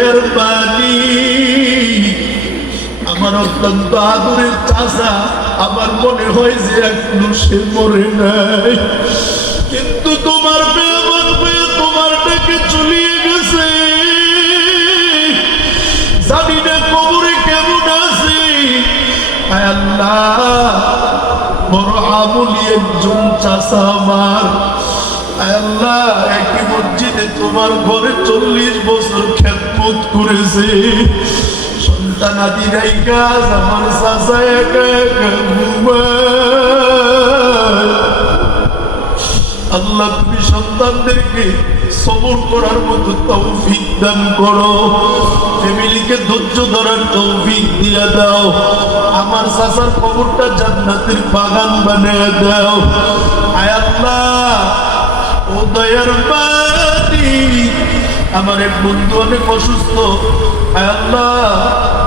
দয়ার পানি আমার অত্যন্ত আদরের চাচা, আমার মনে হয় যে এখনো সে মরে নাই, কিন্তু তোমার বেয়ামান পেয়ে তোমার ডেকে চলিয়ে গেছে। জানি না কবরে কেমন আছে। আয় আল্লাহ, বড় আমলি একজন চাচা আমার। আয় আল্লাহ, একই মসজিদে তোমার ঘরে 40 বছর খেদমত করেছে। সন্তানাদি নাই কাজ, আমার চাচা একা একা ঘুমায়। আল্লাহ, তুমি সন্তানদেরকে সবর করার মতো তৌফিক দান করো, ফ্যামিলিকে ধৈর্য ধরার তৌফিক দিয়ে দাও। আমার চাচার কবরটা জান্নাতের বাগান বানিয়ে দাও। আয় আল্লাহ, ও দয়ার পানি, আমার এক বন্ধু অনেক অসুস্থ। আয় আল্লাহ,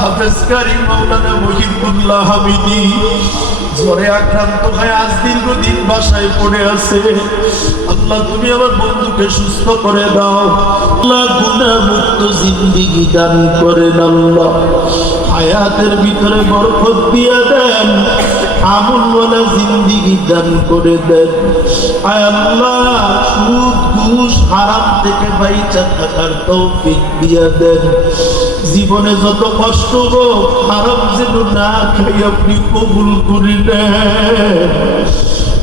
হাফেজ কারি মাওলানা মহিবুল্লাহ হামিদি জ্বরে আক্রান্ত হয়ে আজ দীর্ঘদিন বাসায় পড়ে আছে। আল্লাহ, তুমি আমার বন্ধুকে সুস্থ করে দাও। আল্লাহ, গুনাহ মুক্ত জিন্দেগি দান করেন। আল্লাহ, হায়াতের ভিতরে বরকত দিয়ে দেন, আমলওয়ালা জিন্দেগি দান করে দেন। আয় আল্লাহ, সুদ ঘুষ হারাম থেকে বাইচা থাকার তৌফিক দিয়ে দেন। জীবনে যত কষ্ট হোক, হারাম যেন না খাই আপনি কবুল করে নেন।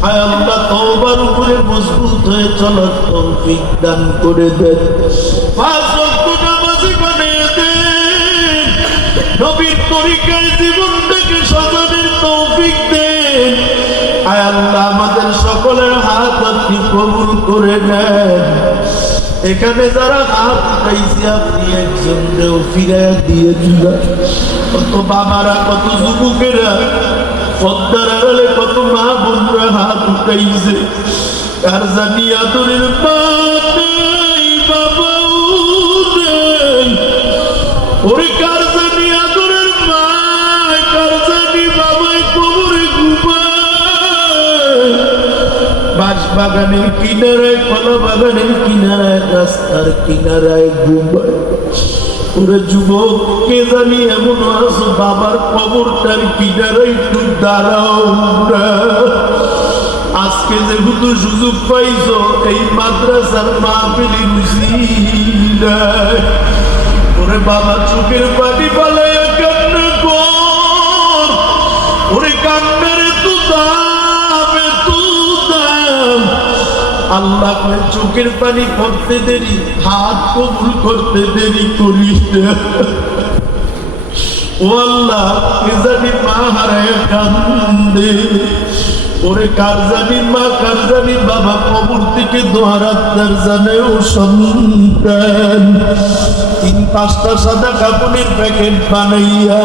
আয় আল্লাহ, তওবার উপরে মজবুত হয়ে চলার তৌফিক দান করে দেন। 5 ওয়াক্ত নামাজি বানিয়ে দেন। নবীর তরিকায় জীবনটাকে সাজানোর তৌফিক দেন। আয় আল্লাহ, আমাদের সকলের হাত আপনি কবুল করে নেন। এখানে যারা হাত উঠাইছে আপনি একজনকেও ফিরাইয়া দিয়ে দিলেন। কত বাবারা, কত যুবকেরা, পদ্মার আড়ালে কত মা বোনরা হাত উঠাইছে। কার জানি আদরের মা নেই, বাবাও নেই। ওরে কার জানি আদরের মা, কার জানি বাবাই কবরে ঘুমায়। বাঁশ বাগানের কিনারায়, কলা বাগানের কিনারায়, রাস্তার কিনারায় ঘুমায়। ওরে যুবক, কে জানি এমন আছো বাবার কবরটার কিনারায় একটু দাঁড়াও না। আজকে যেহেতু সুযোগ পাইছো এই মাদ্রাসার মাহফিলের উসিলায়, ওরে বাবা চোখের পানি পালাইয়া কান্না কর। ওরে কান্নারে তো দাম, এতো দাম। আল্লাহ চোখের পানি পড়তে দেরি, হাত কবুল করতে দেরি করিস না। ও আল্লাহ, কে জানি মা হারায় কান্দে। ওরে কার জানি মা, কার জানি বাবা কবর থেকে দোহারাত্মার জানে ও সন্তান। 3-5টা সাদা কাপড়ের প্যাকেট বানাইয়া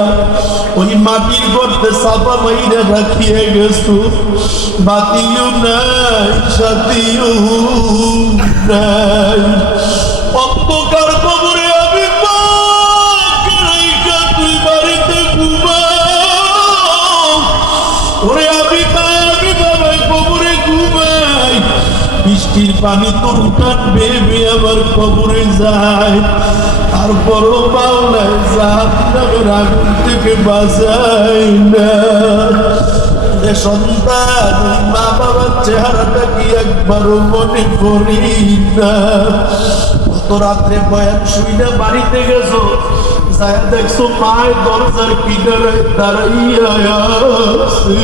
ওই মাটির গর্তে চাপা মাইরা রাখিয়ে গেছো। বাতিও নাই, সাথীও নাই। অন্ধকার কবরে আমি মা রাইখা তুই বাড়িতে ঘুমাও। ওরে আমি বাবাই কবরে ঘুমাই। বৃষ্টির পানি তোর উঠান বেয়ে আবার কবরে যায়। তারপরও মাওলায় জাহান্নামের আগুন থেকে বাঁচাই না। সন্তান, মা বাবার চেহারাটা কি একবারও মনে করি না। কত রাত্রে বয়ান শুইনা বাড়িতে গেছো, যায় দেখছো মায়ের দরজার কিনারায় দাঁড়াইয়া আছে।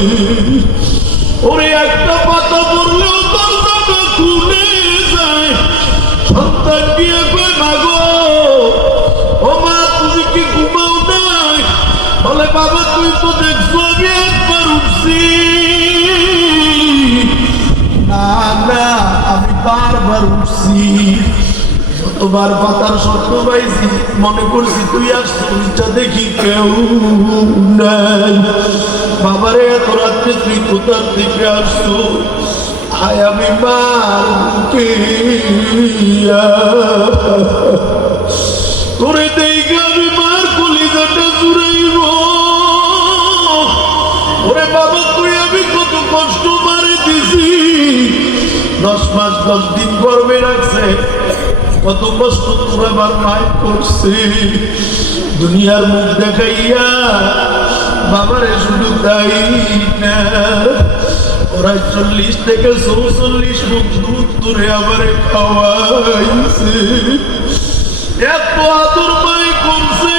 ওরে একটা পাতা পড়লেও দরজাটা খুলে যায়। সন্তান গিয়ে কয়, মা গো, ও মা তুমি কি ঘুমাও নাই? বলে, বাবা তুই তো দেখছো আমি একবার উঠছি। না না, আমি বারবার উঠছি। যতবার পাতার শব্দ পাইছি মনে করছি তুই আসছিস, দেখি কেউ নাই। বাবারে, এত রাত্রে তুই কোথার থেকে আসছো? আয় আমি মার বুকে করে দেখে আমি মার কলিজাটা জুড়াইব। ওরে বাবা, তুই আমি কত কষ্ট মারে দিছি। 10 মাস 10 দিন গর্বে রাখছে, কত কষ্ট তোর আমার মায় করছে। দুনিয়ার মুখ দেখাইয়া বাবারে শুধু তাই না, ওরা 40 থেকে 44 মুখ দুধ তুলে আমারে খাওয়াইছে। এত আদর মায় করছে,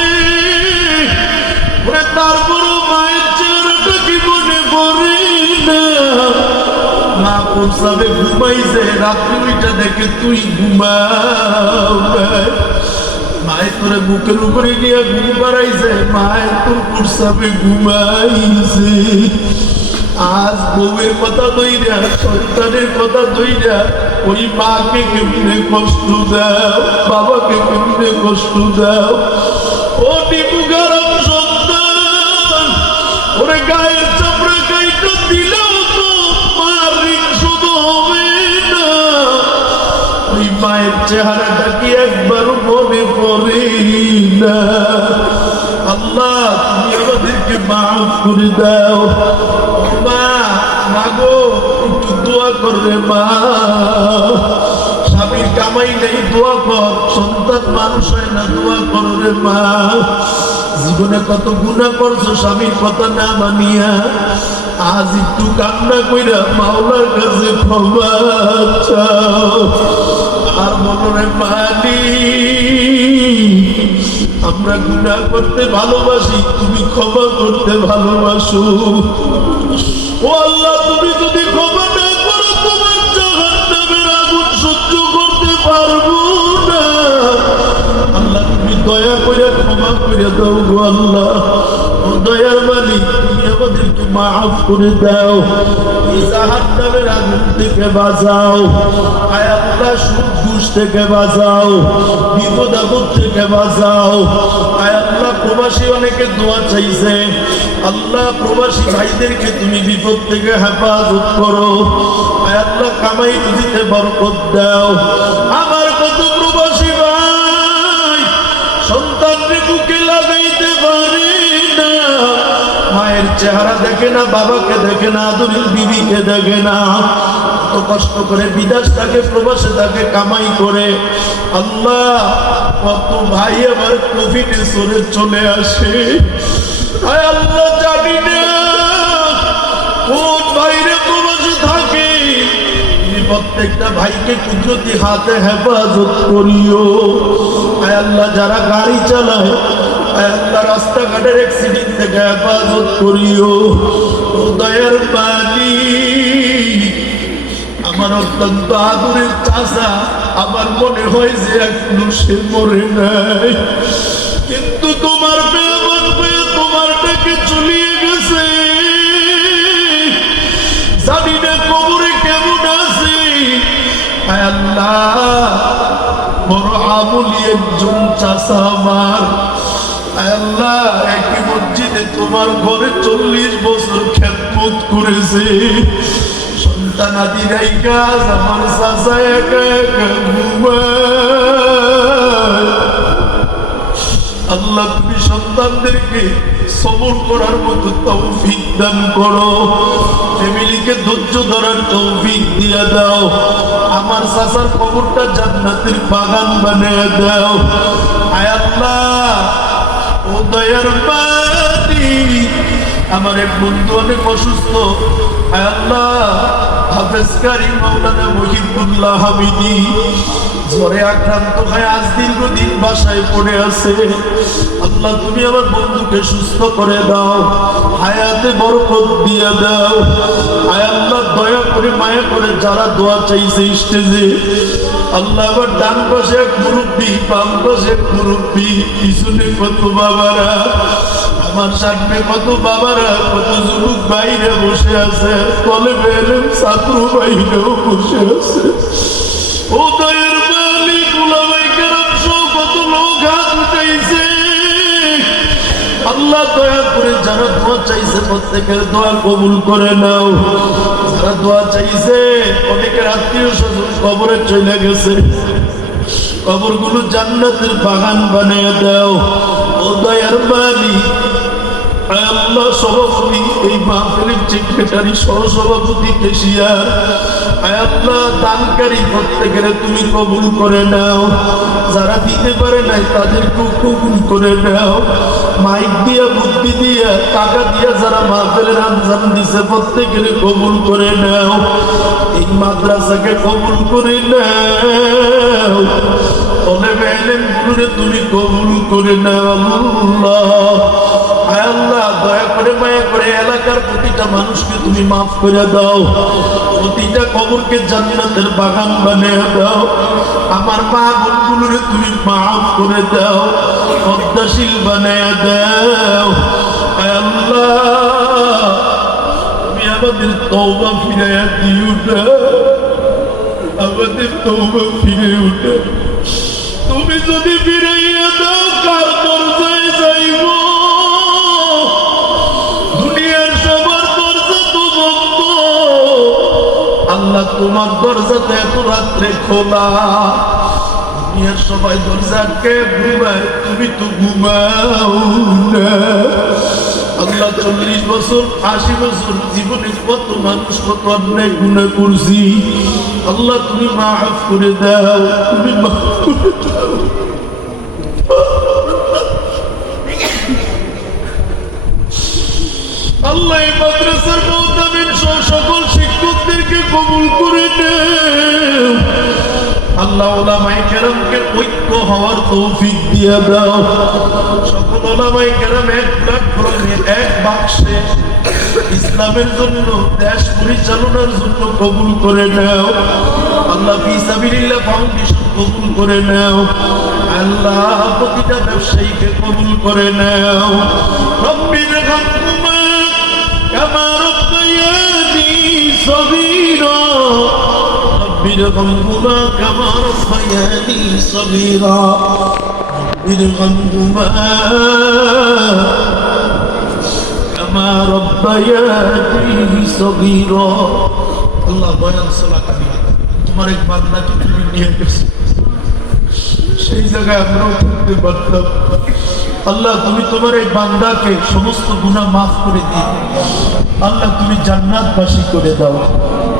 তারপরও মায়ের চেহারাটা কি মনে পড়ে না? মা প্রসাবে ঘুমাইছে, রাত্রি ওইটা দেখে তুই ঘুমাও। মায়ের তোরে বুকের উপরে নিয়ে ঘুম পাড়াইছে, মায়ের তোর প্রসাবে ঘুমাইছে। আজ বউয়ের কথা দইরা, সন্তানের কথা দইরা ওই মাকে কেমনে কষ্ট দাও, বাবাকে কেমনে কষ্ট দাও। ও টিপু গরম সন্তান, ওরে গায়ের চাপড়া গাইটা দিলেও তো মার ঋণ শুধু হবে না। ওই মায়ের চেহারাটা কি একবার মনে পড়ে না? আল্লাহ তুমি আমাদেরকে মাফ করে দাও। মা, মাগো একটু দোয়া করবে মা। স্বামীর কামাই নেই, দোয়া কর। সন্তান মানুষ হয় না, দোয়া করবে মা। জীবনে কত গুনাহ করছো স্বামীর কথা না মানিয়া, আজ একটু কান্না কইরা মাওলার কাছে ক্ষমা চাও। আর মনে মালিক, আমরা গুনাহ করতে ভালোবাসি, তুমি ক্ষমা করতে ভালোবাসো। ও আল্লাহ, তুমি যদি ক্ষমা না করো তোমার জাহান্নামের আগুন সহ্য করতে পারবো না। আল্লাহ তুমি দয়া করে ক্ষমা করে দাও গো আল্লাহ। ও দয়ার মালিক, তুমি আমাদেরকে মাফ করে দাও। এই জাহান্নামের আগুন থেকে বাঁচাও। আয় আল্লাহ, সুদ ঘুষ থেকে বাঁচাও, বিপদ আপদ থেকে বাঁচাও। আয় আল্লাহ, প্রবাসী অনেকে দোয়া চাইছে, আল্লাহ প্রবাসী ভাইদেরকে তুমি বিপদ থেকে হেফাজত করো। আয় আল্লাহ, কামাই রুজিতে বরকত দাও। আমার কত প্রবাসী ভাই সন্তানকে বুকে লাগাইতে পারে না, মায়ের চেহারা দেখে না, বাবাকে দেখে না, আদরের বিবিকে দেখে না। কত কষ্ট করে বিদেশ থাকে, প্রবাসে থাকে, কামাই করে। আল্লাহ, কত ভাই আবার কোভিডে সরে চলে আসে। আয় আল্লাহ, জানি না কোন বাইরে প্রবাসে থাকে। প্রত্যেকটা ভাইকে কুদরতি হাতে হেফাজত করিও। আয় আল্লাহ, যারা গাড়ি চালায়, আয় আল্লাহ রাস্তাঘাটের অ্যাক্সিডেন্ট থেকে হেফাজত করিও। ও দয়ার মালিক, আমার অত্যন্ত আদরের চাচা, আমার মনে হয় যে এখনো সে মরে নাই, কিন্তু তোমার বেমান পেয়ে তোমার ডেকে চলিয়ে গেছে। জানি না কবরে কেমন আছে। আয় আল্লাহ, বড় আমলি একজন চাচা আমার। আয় আল্লাহ, একই মসজিদে তোমার ঘরে 40 বছর খেদমত করেছে। সন্তানাদি রাইকা আমার চাচা একা একা ঘুমায়। আল্লাহ, তুমি সন্তানদেরকে সবর করার মতো তৌফিক দান করো, ফ্যামিলিকে ধৈর্য ধরার তৌফিক দিয়ে দাও। আমার চাচার কবরটা জান্নাতের বাগান বানিয়ে দাও। আয় আল্লাহ, ও দয়ার মালিক, আমার এক বন্ধু অনেক অসুস্থ। আয় আল্লাহ, হাফেজ কারি মাওলানা মুহিবুল্লাহ হামিদি জ্বরে আক্রান্ত হয়ে আজ দীর্ঘদিন বাসায় পড়ে আছে। আল্লাহ, তুমি আমার বন্ধুকে সুস্থ করে দাও, হায়াতে বরকত দিয়ে দাও। আয় আল্লাহ, দয়া করে মায়া করে যারা দোয়া চাইছে স্টেজে, আল্লাহ, আবার ডান পাশে এক মুরব্বী, বাম পাশে এক মুরব্বী, পিছনে কত বাবারা, আমার সামনে কত বাবারা, কত যুবক বাইরে বসে আছে, তলে বেলেন ছাত্র বাইরেও বসে আছে। ও দয়ার মালিক, উলামায়ে কেরাম সহ কত লোক হাত উঠাইছে। আল্লাহ, দয়া করে যারা দোয়া চাইছে প্রত্যেকের দোয়া কবুল করে নাও। যারা দোয়া চাইছে, অনেকের আত্মীয় স্বজন কবরে চলে গেছে, কবরগুলো জান্নাতের বাগান বানিয়ে দাও। ও দয়ার মালিক, আয় আল্লাহ সভাপতি, এই মাহফিলের সেক্রেটারি, সহসভাপতি, কেশিয়ার, আয় আল্লাহ দানকারী প্রত্যেকের তুমি কবুল করে নাও। যারা দিতে পারে নাই তাদেরকেও কবুল করে নাও। মাইক দিয়া, বুদ্ধি দিয়া, টাকা দিয়া যারা মাহফিলের আঞ্জাম দিছে প্রত্যেকের কবুল করে নাও। এই মাদ্রাসাকে কবুল করে নাও। তলেবে ইলমগুলোরে তুমি কবুল করে নাও আল্লাহ। আয় আল্লাহ দয়া করে মায়া করে এলাকার প্রতিটা মানুষকে তুমি মাফ করে দাও। প্রতিটা কবরকে জান্নাতের বাগান বানিয়ে দাও। আমার মা বোনগুলোরে তুমি মাফ করে দাও, পদ্মাশীল বানিয়ে দাও। আয় আল্লাহ তুমি আমাদের তওবা ফিরাইয়া দিও না, আমাদের তওবা ফিরে ওঠে। তুমি যদি ফিরাইয়া দাও কার দরজায় যাইব? দুনিয়ার সবার দরজা তো বন্ধ, আল্লাহ তোমার দরজাতে এত রাত্রে খোলা। দুনিয়ার সবাই দরজাকে ঘুমায়, তুমি তো ঘুমাও না। আল্লাহ 40 বছর 80 বছর জীবনে কত মানুষ কত অন্যায় গুনাহ করছি, আল্লাহ তুমি মাফ করে দাও, তুমি মাফ করে দাও। আল্লাহ এই মাদ্রাসার মুতামিন সহ সকল শিক্ষকদেরকে কবুল করে নাও। আল্লাহ উলামায়ে কেরামকে ঐক্য হওয়ার তৌফিক দিয়ে দাও। সকল উলামায়ে কেরাম এক প্ল্যাটফর্মে এক বাক্সে ইসলামের জন্য, দেশ পরিচালনার জন্য কবুল করে নাও। আল্লাহ ফি সাবিলিল্লাহ ফাউন্ডেশন কবুল করে নাও। আল্লাহ প্রতিটা ব্যবসায়ীকে কবুল করে নাও। রব্বির রহমতুমা কামা রাব্বায়ানি সগীরা, রব্বির রহমতুমা কামা রাব্বায়ানি সগীরা, রব্বির রহমতুমা কামা রাব্বায়ানি সগীরা। আল্লাহ বয়ান সালাত তোমার এক বান্দাকে তুমি নিয়ে গেছো, সেই জায়গায় আমরাও থাকতে পারতাম। আল্লাহ তুমি তোমার এই বান্দাকে সমস্ত গুনাহ মাফ করে দিও। আল্লাহ তুমি জান্নাতবাসী করে দাও।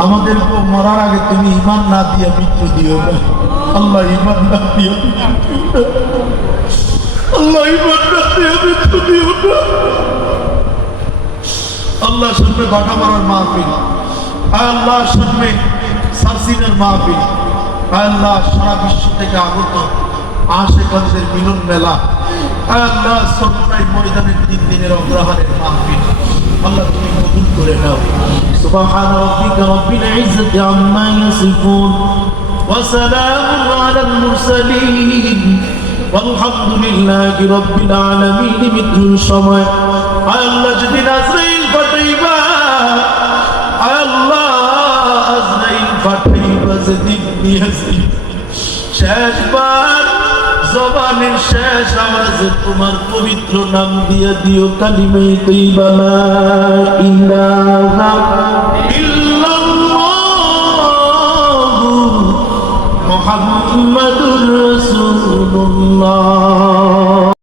আমাদেরকে মরার আগে তুমি ঈমান না দিয়ে মৃত্যু দিও না। আল্লাহ ঈমান না দিয়ে মৃত্যু দিও না। আল্লাহ ঈমান না দিয়ে মৃত্যু দিও না। আল্লাহ সামনে বাটা মারার মাহফিল, আল্লাহ সামনে সারসিনের মাহফিল, আল্লাহ সারা বিশ্ব থেকে আগত আশেকানদের মিলন মেলা, আল্লাহ সরকারি ময়দানের 3 দিনের অগ্রহারের মাহফিল, আল্লাহ তুমি কবুল করে নাও। সুবহান রাব্বিকা রাব্বিল ইজ্জাতি আম্মা ইয়াসিফুন ওয়া সালামুন আলাল মুরসালিন ওয়ালহামদুলিল্লাহি রাব্বিল আলামিন। মৃত্যুর সময় আল্লাহ যেদিন আজরাইল পাঠাইবা, আল্লাহ আজরাইল পাঠাইবা যেদিন নিয়েছি, শেষবার জবানের শেষ আওয়াজে তোমার পবিত্র নাম দিয়ে দিও কালিমে তৈবা লা ইলাহা ইল্লাল্লাহ।